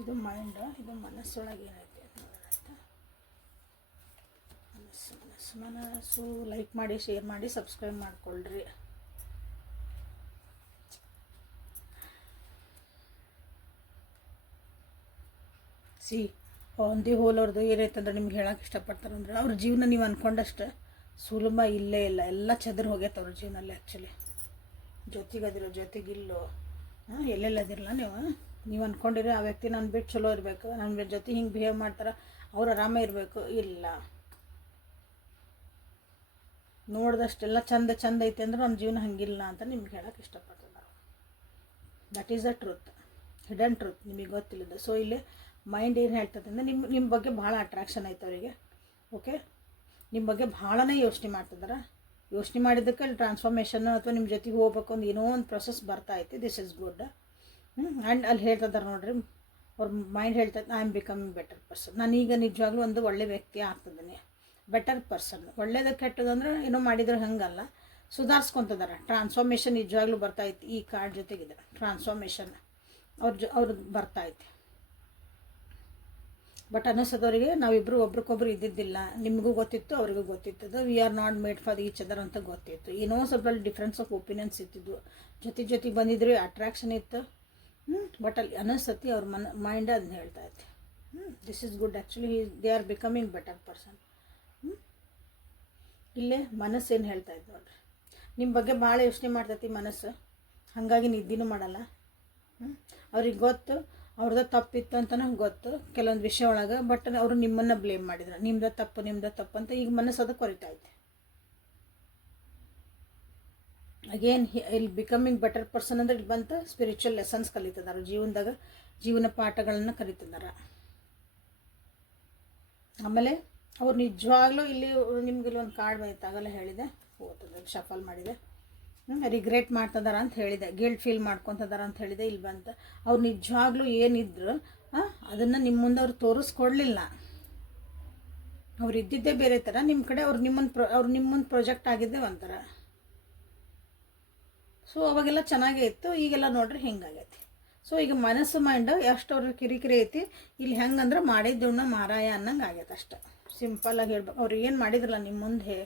ಇದು ಮೈಂಡ್, ಇದು ಮನಸ್ಸೊಳಗೆ ಏನೈತಿ ಅಂತ. ಮನಸ್ಸು ಲೈಕ್ ಮಾಡಿ, ಶೇರ್ ಮಾಡಿ, ಸಬ್ಸ್ಕ್ರೈಬ್ ಮಾಡ್ಕೊಳ್ರಿ. ಸಿ ಆನ್ ದಿ ಹೋಲ್ ಅವ್ರದ್ದು ಏನೈತಂದ್ರೆ ನಿಮ್ಗೆ ಹೇಳೋಕೆ ಇಷ್ಟಪಡ್ತಾರಂದ್ರೆ ಅವ್ರ ಜೀವನ ನೀವು ಅಂದ್ಕೊಂಡಷ್ಟು ಸುಲಭ ಇಲ್ಲೇ ಇಲ್ಲ, ಎಲ್ಲ ಚದ್ರ ಹೋಗ್ಯೈತೆ ಅವ್ರ ಜೀವನದಲ್ಲಿ. ಆ್ಯಕ್ಚುಲಿ ಜೊತೆಗದಿರೋ ಜೊತೆಗಿಲ್ಲೋ ಎಲ್ಲೆಲ್ಲದಿರಲ್ಲ ನೀವು ಅಂದ್ಕೊಂಡಿರಿ ಆ ವ್ಯಕ್ತಿ ನಾನು ಬಿಟ್ಟು ಚಲೋ ಇರಬೇಕು, ನನ್ನ ಜೊತೆ ಹಿಂಗೆ ಬಿಹೇವ್ ಮಾಡ್ತಾರೆ, ಅವ್ರು ಆರಾಮ ಇರಬೇಕು. ಇಲ್ಲ, ನೋಡಿದಷ್ಟೆಲ್ಲ ಚಂದ ಐತೆ ಅಂದ್ರೆ ನಮ್ಮ ಜೀವನ ಹಂಗಿಲ್ಲ ಅಂತ ನಿಮ್ಗೆ ಹೇಳೋಕೆ ಇಷ್ಟಪಡ್ತಾರೆ ನಾವು. That is the truth, hidden truth, ನಿಮಗೆ ಗೊತ್ತಿಲ್ಲದ. ಸೊ ಇಲ್ಲಿ ಮೈಂಡ್ ಏನು ಹೇಳ್ತದೆ ಅಂದರೆ ನಿಮ್ಮ ಬಗ್ಗೆ ಭಾಳ ಅಟ್ರಾಕ್ಷನ್ ಐತೆ ಅವರಿಗೆ. ಓಕೆ, ನಿಮ್ಮ ಬಗ್ಗೆ ಭಾಳನೇ ಯೋಚನೆ ಮಾಡ್ತಿದ್ದಾರೆ. ಯೋಚನೆ ಮಾಡಿದ್ದಕ್ಕೆ ಅಲ್ಲಿ ಟ್ರಾನ್ಸ್ಫಾರ್ಮೇಷನ್ ಅಥವಾ ನಿಮ್ಮ ಜೊತೆಗೆ ಹೋಗ್ಬೇಕು ಒಂದು ಏನೋ ಒಂದು ಪ್ರೊಸೆಸ್ ಬರ್ತಾ ಐತಿ. This is good. ಆ್ಯಂಡ್ ಅಲ್ಲಿ ಹೇಳ್ತಿದ್ದಾರೆ ನೋಡ್ರಿ, ಅವ್ರ ಮೈಂಡ್ ಹೇಳ್ತದೆ I am becoming better person. ನಾನೀಗ ನಿಜವಾಗ್ಲೂ ಒಂದು ಒಳ್ಳೆ ವ್ಯಕ್ತಿ ಆಗ್ತಿದ್ದೀನಿ, ಬೆಟರ್ ಪರ್ಸನ್. ಒಳ್ಳೇದು ಕೆಟ್ಟದಂದ್ರೆ ಏನೋ ಮಾಡಿದ್ರೆ ಹಂಗಲ್ಲ, ಸುಧಾರಿಸ್ಕೊತಿದ್ದಾರೆ. ಟ್ರಾನ್ಸ್ಫಾರ್ಮೇಷನ್ ನಿಜವಾಗ್ಲೂ ಬರ್ತಾಯಿತ್ತು. ಈ ಕಾರ್ಡ್ ಜೊತೆಗಿದೆ ಟ್ರಾನ್ಸ್ಫಾರ್ಮೇಷನ್ ಅವ್ರದ್ದು ಬರ್ತಾಯಿತ್ತು. ಬಟ್ ಅನ್ನಿಸೋದವರಿಗೆ ನಾವಿಬ್ಬರು ಒಬ್ರಿಗೊಬ್ರು ಇದ್ದಿದ್ದಿಲ್ಲ, ನಿಮಗೂ ಗೊತ್ತಿತ್ತು ಅವ್ರಿಗೂ ಗೊತ್ತಿತ್ತು. We are not made for each other ಅಂತ ಗೊತ್ತಿತ್ತು. ಏನೋ ಸ್ವಲ್ಪ ಡಿಫ್ರೆನ್ಸ್ ಆಫ್ ಒಪಿನಿಯನ್ಸ್ ಇತ್ತಿದ್ವು, ಜೊತೆಗೆ ಬಂದಿದ್ರು, ಅಟ್ರಾಕ್ಷನ್ ಇತ್ತು. ಬಟ್ ಅಲ್ಲಿ ಅನ್ನಿಸತಿ ಅವ್ರ ಮೈಂಡ್ ಅದನ್ನ ಹೇಳ್ತಾ ಇತ್ತು. This is good. Actually they are becoming better person. ಇಲ್ಲೇ ಮನಸ್ಸು ಏನು ಹೇಳ್ತಾ ಇತ್ತು ನೋಡ್ರಿ, ನಿಮ್ಮ ಬಗ್ಗೆ ಭಾಳ ಯೋಚನೆ ಮಾಡ್ತೈತಿ ಮನಸ್ಸು, ಹಾಗಾಗಿ ನಿದ್ದಿನೂ ಮಾಡಲ್ಲ. ಅವ್ರಿಗೆ ಗೊತ್ತು ಅವ್ರದ್ದು ತಪ್ಪಿತ್ತು ಅಂತಲೂ ಗೊತ್ತು ಕೆಲವೊಂದು ವಿಷಯ ಒಳಗೆ. ಬಟ್ ಅವರು ನಿಮ್ಮನ್ನು ಬ್ಲೇಮ್ ಮಾಡಿದ್ರು, ನಿಮ್ದು ತಪ್ಪು ಅಂತ. ಈಗ ಮನಸ್ಸು ಅದು ಕೊರಿತೈತೆ. ಅಗೇನ್ ಇಲ್ಲಿ ಬಿಕಮಿಂಗ್ ಬೆಟರ್ ಪರ್ಸನ್ ಅಂದರೆ ಇಲ್ಲಿ ಬಂತು ಸ್ಪಿರಿಚುವಲ್ ಲೆಸನ್ಸ್ ಕಲಿತಿದ್ದಾರೆ, ಜೀವನದಾಗ ಜೀವನ ಪಾಠಗಳನ್ನು ಕಲಿತಿದ್ದಾರೆ. ಆಮೇಲೆ ಅವ್ರು ನಿಜವಾಗ್ಲೂ ಇಲ್ಲಿ ನಿಮ್ಗೆ ಇಲ್ಲಿ ಒಂದು ಕಾರ್ಡ್ ಬಂದಿತ್ತು, ಆಗಲ್ಲ ಹೇಳಿದೆ, ಓದ್ತದೆ ಶಫಲ್ ಮಾಡಿದೆ. ರಿಗ್ರೆಟ್ ಮಾಡ್ತಿದಾರ ಅಂತ ಹೇಳಿದೆ, ಗಿಲ್ಟ್ ಫೀಲ್ ಮಾಡ್ಕೊತಿದಾರ ಅಂತ ಹೇಳಿದೆ. ಇಲ್ಲಿ ಬಂತ ಅವ್ರು ನಿಜವಾಗ್ಲೂ ಏನಿದ್ರು ಅದನ್ನು ನಿಮ್ಮ ಮುಂದೆ ಅವ್ರು ತೋರಿಸ್ಕೊಡ್ಲಿಲ್ಲ. ಅವ್ರು ಇದ್ದಿದ್ದೇ ಬೇರೆ ಥರ, ನಿಮ್ಮ ಕಡೆ ಅವ್ರು ನಿಮ್ಮ ಮುಂದೆ ಪ್ರೊಜೆಕ್ಟ್ ಆಗಿದ್ದೇ ಒಂಥರ. ಸೊ ಅವಾಗೆಲ್ಲ ಚೆನ್ನಾಗೇ ಇತ್ತು, ಈಗೆಲ್ಲ ನೋಡ್ರಿ ಹಿಂಗಾಗೈತಿ. ಸೊ ಈಗ ಮನಸ್ಸು ಮೈಂಡ್ ಎಷ್ಟು ಅವ್ರ ಕಿರಿಕಿರಿ ಐತಿ. ಇಲ್ಲಿ ಹೆಂಗಂದ್ರೆ ಮಾಡಿದ್ದವನ್ನ ಮಾರಾಯ ಅನ್ನಂಗೆ ಆಗೈತೆ ಅಷ್ಟೆ. ಸಿಂಪಲ್ಲಾಗಿ ಹೇಳ್ಬೇಕು. ಅವ್ರು ಏನು ಮಾಡಿದ್ರಲ್ಲ ನಿಮ್ಮ ಮುಂದೆ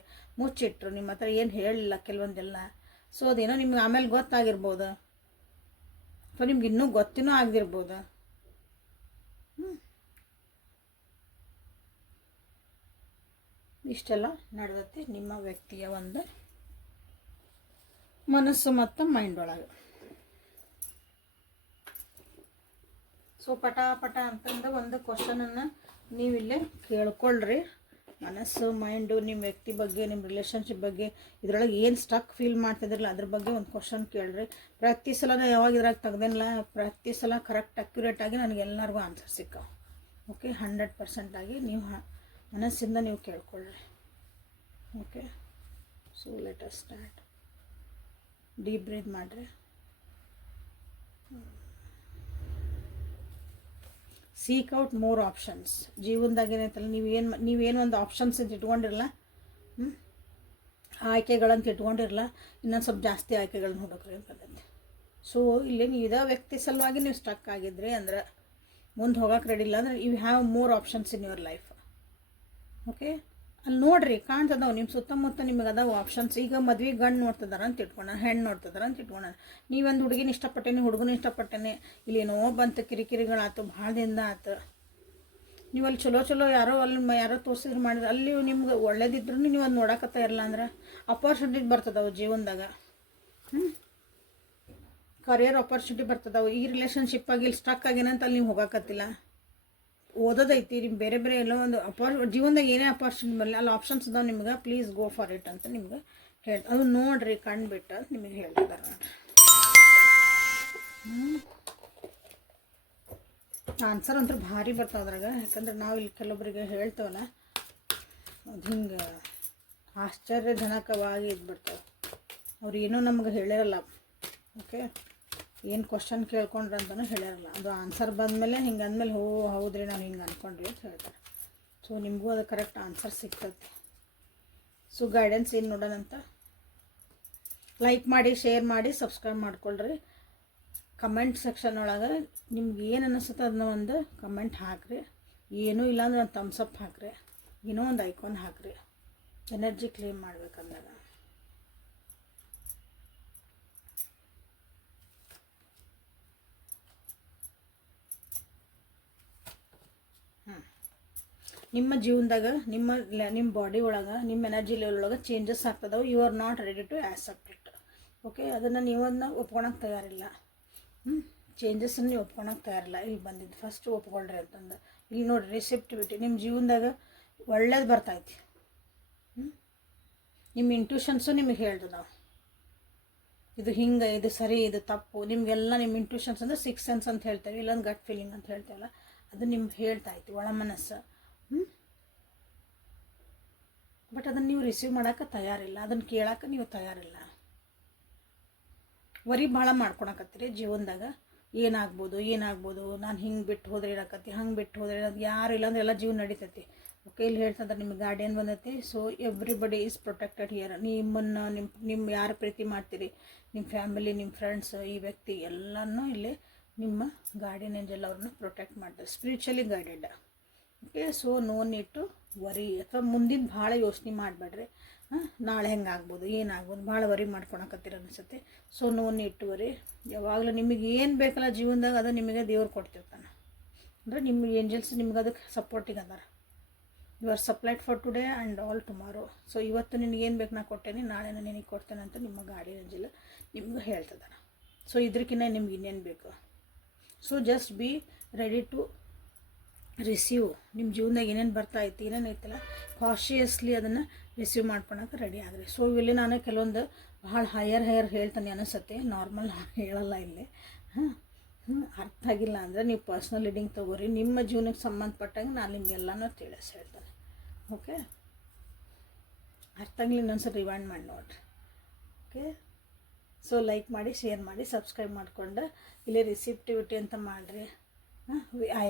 ಮುಚ್ಚಿಟ್ರು, ನಿಮ್ಮ ಹತ್ರ ಏನು ಹೇಳಲಿಲ್ಲ ಕೆಲವೊಂದೆಲ್ಲ. ಸೊ ಅದೇನೋ ನಿಮ್ಗೆ ಆಮೇಲೆ ಗೊತ್ತಾಗಿರ್ಬೋದು, ಅಥವಾ ನಿಮ್ಗೆ ಇನ್ನೂ ಗೊತ್ತಿನೂ ಆಗದಿರ್ಬೋದು. ಇಷ್ಟೆಲ್ಲ ನಡೆದೈತಿ ನಿಮ್ಮ ವ್ಯಕ್ತಿಯ ಒಂದು ಮನಸ್ಸು ಮತ್ತು ಮೈಂಡ್ ಒಳಗೆ. ಸೊ ಪಟ ಅಂತಂದು ಒಂದು ಕ್ವಶನನ್ನು ನೀವಿಲ್ಲೇ ಕೇಳ್ಕೊಳ್ರಿ. ಮನಸ್ಸು ಮೈಂಡು ನಿಮ್ಮ ವ್ಯಕ್ತಿ ಬಗ್ಗೆ, ನಿಮ್ಮ ರಿಲೇಷನ್ಶಿಪ್ ಬಗ್ಗೆ, ಇದರೊಳಗೆ ಏನು ಸ್ಟಕ್ ಫೀಲ್ ಮಾಡ್ತಿದ್ರಲ್ಲ ಅದ್ರ ಬಗ್ಗೆ ಒಂದು ಕ್ವಶನ್ ಕೇಳ್ರಿ. ಪ್ರತಿ ಸಲ ಯಾವಾಗ ಇದ್ರಾಗ ತೆಗ್ದೇನಿಲ್ಲ, ಪ್ರತಿ ಸಲ ಕರೆಕ್ಟ್ ಅಕ್ಯುರೇಟಾಗಿ ನನಗೆಲ್ಲರಿಗೂ ಆನ್ಸರ್ ಸಿಕ್ಕಾವ. ಓಕೆ, 100% ಆಗಿ ನೀವು ಮನಸ್ಸಿಂದ ನೀವು ಕೇಳ್ಕೊಳ್ರಿ. Okay, so let us start. Deep breath ಮಾಡಿರಿ. Seek out more options. ಜೀವನದಾಗ ಏನೈತಲ್ಲ, ನೀವೇನು ಒಂದು ಆಪ್ಷನ್ಸ್ ಅಂತ ಇಟ್ಕೊಂಡಿರಲ್ಲ, ಆಯ್ಕೆಗಳಂತ ಇಟ್ಕೊಂಡಿರಲ್ಲ, ಇನ್ನೊಂದು ಸ್ವಲ್ಪ ಜಾಸ್ತಿ ಆಯ್ಕೆಗಳನ್ನ ಹುಡುಕ್ರಿ ಅಂತಂದೈತೆ. ಸೊ ಇಲ್ಲಿ ನೀವು ಇದೇ ವ್ಯಕ್ತಿ ಸಲುವಾಗಿ ನೀವು ಸ್ಟಕ್ ಆಗಿದ್ರಿ ಅಂದ್ರೆ ಮುಂದೆ ಹೋಗೋಕೆ ರೆಡಿ ಇಲ್ಲ ಅಂದ್ರೆ you have more options in your life. Okay, ಅಲ್ಲಿ ನೋಡ್ರಿ ಕಾಣ್ತದವು ನಿಮ್ಮ ಸುತ್ತಮುತ್ತ, ನಿಮಗೆ ಅದಾವ ಆಪ್ಷನ್ಸ್. ಈಗ ಮದ್ವೆ ಗಂಡು ನೋಡ್ತಿದಾರ ಅಂತ ಇಟ್ಕೊಂಡ, ಹೆಣ್ಣು ನೋಡ್ತಿದಾರ ಅಂತ ಇಟ್ಕೊಂಡ, ನೀವೊಂದು ಹುಡುಗಿನ ಇಷ್ಟಪಟ್ಟೇನೆ, ಹುಡುಗನ ಇಷ್ಟಪಟ್ಟೇನೆ, ಇಲ್ಲಿ ಏನೋ ಬಂತು ಕಿರಿಕಿರಿಗಳಾಯ್ತು, ಭಾಳ ದಿನ ಆಯ್ತು. ನೀವು ಅಲ್ಲಿ ಚಲೋ ಯಾರೋ ಯಾರೋ ತೋರಿಸಿದ್ರು ಮಾಡಿದ್ರೆ ಅಲ್ಲಿ ನಿಮ್ಗೆ ಒಳ್ಳೇದಿದ್ರು ನೀವು ಅದು ನೋಡಕತ್ತ ಇರಲ್ಲ ಅಂದ್ರೆ ಅಪಾರ್ಚುನಿಟಿ ಬರ್ತದವು ಜೀವನದಾಗ. ಕರಿಯರ್ ಆಪರ್ಚುನಿಟಿ ಬರ್ತದವು. ಈ ರಿಲೇಷನ್ಶಿಪ್ಪಾಗಿ ಇಲ್ಲಿ ಸ್ಟಕ್ ಆಗೇನಂತ ಅಲ್ಲಿ ನೀವು ಹೋಗಕತ್ತಿಲ್ಲ, ಓದೋದೈತಿ, ನಿಮ್ಮ ಬೇರೆ ಎಲ್ಲೋ ಒಂದು ಜೀವನದಾಗ ಏನೇ ಅಪಾರ್ಚುನಿಟಿ ಬರಲಿ ಅಲ್ಲಿ ಆಪ್ಷನ್ಸ್ ಅದಾವೆ ನಿಮ್ಗೆ, ಪ್ಲೀಸ್ ಗೋ ಫಾರ್ ಇಟ್ ಅಂತ ನಿಮ್ಗೆ ಅದು ನೋಡ್ರಿ ಕಂಡುಬಿಟ್ಟು ನಿಮಗೆ ಹೇಳ್ತಿದ್ದಾರೆ ನೋಡ್ರಿ. ಆನ್ಸರ್ ಅಂತೂ ಭಾರಿ ಬರ್ತಾವೆ ಅದ್ರಾಗ. ಯಾಕಂದ್ರೆ ನಾವು ಇಲ್ಲಿ ಕೆಲವೊಬ್ಬರಿಗೆ ಹೇಳ್ತೇವಲ್ಲ, ಅದು ಹಿಂಗೆ ಆಶ್ಚರ್ಯಜನಕವಾಗಿ ಇದ್ಬಿಡ್ತಾವೆ. ಅವ್ರು ಏನೂ ನಮ್ಗೆ ಹೇಳಿರಲ್ಲ. ಓಕೆ, ಏನು ಕ್ವಶನ್ ಕೇಳ್ಕೊಂಡ್ರೆ ಅಂತಲೂ ಹೇಳಿರಲ್ಲ. ಅದು ಆನ್ಸರ್ ಬಂದಮೇಲೆ ಹಿಂಗೆ ಅಂದಮೇಲೆ ಹೌದ್ರಿ ನಾನು ಹಿಂಗೆ ಅಂದ್ಕೊಂಡ್ರಿ ಅಂತ ಹೇಳ್ತಾರೆ. ಸೊ ನಿಮಗೂ ಅದು ಕರೆಕ್ಟ್ ಆನ್ಸರ್ ಸಿಗ್ತದೆ. ಸೊ ಗೈಡೆನ್ಸ್ ಏನು ನೋಡೋಣಂತ. ಲೈಕ್ ಮಾಡಿ, ಶೇರ್ ಮಾಡಿ, ಸಬ್ಸ್ಕ್ರೈಬ್ ಮಾಡ್ಕೊಳ್ರಿ. ಕಮೆಂಟ್ ಸೆಕ್ಷನ್ ಒಳಗೆ ನಿಮ್ಗೆ ಏನು ಅನ್ನಿಸುತ್ತೆ ಅದನ್ನ ಒಂದು ಕಮೆಂಟ್ ಹಾಕಿರಿ. ಏನೂ ಇಲ್ಲಾಂದ್ರೆ ಒಂದು ಥಮ್ಸ್ ಅಪ್ ಹಾಕಿರಿ, ಏನೋ ಒಂದು ಐಕಾನ್ ಹಾಕಿರಿ. ಎನರ್ಜಿ ಕ್ಲೇಮ್ ಮಾಡ್ಬೇಕಂದಾಗ ನಿಮ್ಮ ಜೀವನದಾಗ ನಿಮ್ಮ ಬಾಡಿ ಒಳಗೆ ನಿಮ್ಮ ಎನರ್ಜಿ ಲೆವೆಲ್ ಒಳಗೆ ಚೇಂಜಸ್ ಆಗ್ತದವು. You are not ready to accept it. Okay, ಅದನ್ನು ನೀವನ್ನ ಒಪ್ಕೊಳಕ್ಕೆ ತಯಾರಿಲ್ಲ. ಚೇಂಜಸ್ಸನ್ನು ನೀವು ಒಪ್ಕೊಳಕ್ಕೆ ತಯಾರಿಲ್ಲ. ಇಲ್ಲಿ ಬಂದಿದ್ದು ಫಸ್ಟ್ ಒಪ್ಕೊಳ್ರಿ ಅಂತಂದು. ಇಲ್ಲಿ ನೋಡಿರಿ, ರಿಸೆಪ್ಟಿವಿಟಿ ನಿಮ್ಮ ಜೀವನದಾಗ ಒಳ್ಳೇದು ಬರ್ತೈತಿ. ನಿಮ್ಮ ಇಂಟ್ಯೂಷನ್ಸು ನಿಮಗೆ ಹೇಳ್ದು ನಾವು ಇದು ಹಿಂಗೆ, ಇದು ಸರಿ, ಇದು ತಪ್ಪು. ನಿಮಗೆಲ್ಲ ನಿಮ್ಮ ಇಂಟ್ಯೂಷನ್ಸ್ ಅಂದರೆ 6 ಸೆನ್ಸ್ ಅಂತ ಹೇಳ್ತೇವೆ, ಇಲ್ಲೊಂದು ಗಟ್ ಫೀಲಿಂಗ್ ಅಂತ ಹೇಳ್ತೇವಲ್ಲ, ಅದು ನಿಮ್ಗೆ ಹೇಳ್ತಾಯಿತ್ತು ಒಳ ಮನಸ್ಸು. ಬಟ್ ಅದನ್ನು ನೀವು ರಿಸೀವ್ ಮಾಡೋಕ್ಕೆ ತಯಾರಿಲ್ಲ, ಅದನ್ನು ಕೇಳೋಕೆ ನೀವು ತಯಾರಿಲ್ಲ. ವರಿ ಭಾಳ ಮಾಡ್ಕೊಳಕತ್ತೀರಿ ಜೀವನದಾಗ. ಏನಾಗ್ಬೋದು, ನಾನು ಹಿಂಗೆ ಬಿಟ್ಟು ಹೋದ್ರೆ ಇರಕತ್ತಿ, ಹಂಗೆ ಬಿಟ್ಟು ಹೋದ್ರೆ ಅದು ಯಾರು ಇಲ್ಲ ಅಂದ್ರೆ ಎಲ್ಲ ಜೀವನ ನಡೀತೈತಿ. ಓಕೆ, ಇಲ್ಲಿ ಹೇಳ್ತಂದ್ರೆ ನಿಮಗೆ ಗಾರ್ಡಿಯನ್ ಬಂದೈತಿ. So everybody is protected here. ನಿಮ್ಮನ್ನು ನಿಮ್ಮ ಯಾರು ಪ್ರೀತಿ ಮಾಡ್ತೀರಿ, ನಿಮ್ಮ ಫ್ಯಾಮಿಲಿ, ನಿಮ್ಮ ಫ್ರೆಂಡ್ಸ್, ಈ ವ್ಯಕ್ತಿ ಎಲ್ಲನೂ ಇಲ್ಲಿ ನಿಮ್ಮ ಗಾರ್ಡಿಯನ್ ಏಂಜಲ್ ಅವ್ರನ್ನ ಪ್ರೊಟೆಕ್ಟ್ ಮಾಡ್ತಾರೆ, spiritually guided. Okay, so no need to worry, ಅಥವಾ ಮುಂದಿನ ಭಾಳ ಯೋಚನೆ ಮಾಡಬೇಡ್ರಿ. ನಾಳೆ ಹೆಂಗೆ ಆಗ್ಬೋದು, ಏನಾಗ್ಬೋದು, ಭಾಳ ವರಿ ಮಾಡ್ಕೊಳಕತ್ತೀರ ಅನಿಸುತ್ತೆ. So no need to worry. ಯಾವಾಗಲೂ ನಿಮಗೆ ಏನು ಬೇಕಲ್ಲ ಜೀವನದಾಗ ಅದು ನಿಮಗೆ ದೇವ್ರು ಕೊಡ್ತಿರ್ತಾನೆ. ಅಂದರೆ ನಿಮ್ಮ ಏಂಜಲ್ಸ್ ನಿಮ್ಗೆ ಅದಕ್ಕೆ ಸಪೋರ್ಟಿಗೆ ಅದಾರ. You are supplied for today and all tomorrow. So ಇವತ್ತು ನಿನಗೇನು ಬೇಕು ನಾ ಕೊಟ್ಟೇನೆ, ನಾಳೆ ನಾನು ನಿನಗೆ ಕೊಡ್ತೇನೆ ಅಂತ ನಿಮ್ಮ ಗಾರ್ಡಿಯನ್ ಏಂಜಲ್ ನಿಮ್ಗೆ ಹೇಳ್ತದಾರ. ಸೊ ಇದಕ್ಕಿಂತ ನಿಮ್ಗೆ ಇನ್ನೇನು ಬೇಕು. So just be ready to receive. ನಿಮ್ಮ ಜೀವನದಾಗ ಏನೇನು ಬರ್ತಾಯಿತ್ತು, ಏನೇನು ಐತಲ್ಲ, ಕಾಶಿಯಸ್ಲಿ ಅದನ್ನು ರಿಸೀವ್ ಮಾಡ್ಕೊಳಕ್ಕೆ ರೆಡಿ ಆಗ್ರಿ. ಸೊ ಇಲ್ಲಿ ನಾನು ಕೆಲವೊಂದು ಭಾಳ ಹೈಯರ್ ಹೇಳ್ತಾನೆ ಅನಿಸುತ್ತೆ, ನಾರ್ಮಲ್ ಹೇಳಲ್ಲ ಇಲ್ಲಿ. ಅರ್ಥ ಆಗಿಲ್ಲ ಅಂದರೆ ನೀವು ಪರ್ಸ್ನಲ್ ರೀಡಿಂಗ್ ತೊಗೋರಿ. ನಿಮ್ಮ ಜೀವನಕ್ಕೆ ಸಂಬಂಧಪಟ್ಟಂಗೆ ನಾನು ನಿಮಗೆಲ್ಲನೂ ಹೇಳ್ತೇನೆ. ಓಕೆ, ಅರ್ಥ ಆಗಿಲ್ಲ ಇನ್ನೊಂದ್ಸರಿ ರಿವೈಂಡ್ ಮಾಡಿ ನೋಡಿರಿ. ಓಕೆ, ಸೊ ಲೈಕ್ ಮಾಡಿ, ಶೇರ್ ಮಾಡಿ, ಸಬ್ಸ್ಕ್ರೈಬ್ ಮಾಡಿಕೊಂಡು ಇಲ್ಲಿ ರಿಸಿಪ್ಟಿವಿಟಿ ಅಂತ ಮಾಡಿರಿ. I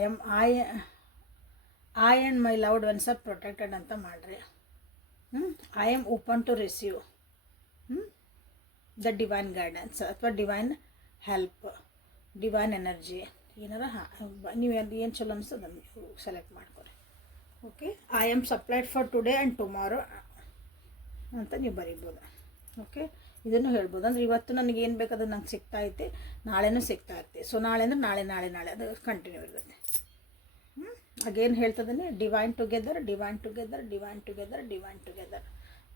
and my loved ones are protected ಅಂತ ಮಾಡಿರಿ. I am open to receive the divine guidance ಅಥವಾ ಡಿವೈನ್ ಹೆಲ್ಪ್, ಡಿವೈನ್ ಎನರ್ಜಿ ಏನಾರ. ನೀವು ಏನು ಚಲೋ ಅನಿಸ್ತದೆ ಅದನ್ನು ನೀವು ಸೆಲೆಕ್ಟ್ ಮಾಡ್ಕೊರಿ. Okay, I am supplied for today and tomorrow ಅಂತ ನೀವು ಬರೀಬೋದು. ಓಕೆ, ಇದನ್ನು ಹೇಳ್ಬೋದು. ಅಂದರೆ ಇವತ್ತು ನನಗೆ ಏನು ಬೇಕು ಅದು ನಂಗೆ ಸಿಗ್ತಾ ಐತೆ, ನಾಳೆನೂ ಸಿಗ್ತಾ ಇರ್ತೆ. ಸೊ ನಾಳೆ ಅಂದರೆ ನಾಳೆ ಅದು ಕಂಟಿನ್ಯೂ ಇರುತ್ತೆ. ಅಗೇನು ಹೇಳ್ತದೇ, divine together, divine together, divine together, divine together.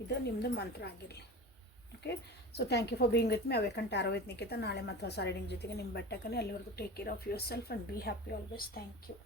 ಇದು ನಿಮ್ಮದು ಮಂತ್ರ ಆಗಿರಲಿ. Okay, so thank you for being with me. Awaken tarot with Nikhita. ನಾಳೆ ಮತ್ತು ಹೊಸ ರೀಡಿಂಗ್ ಜೊತೆಗೆ ನಿಮ್ಮ ಬೆಟ್ಟಕ್ಕನೆ. ಅಲ್ಲಿವರೆಗೂ take care of yourself and be happy always. Thank you.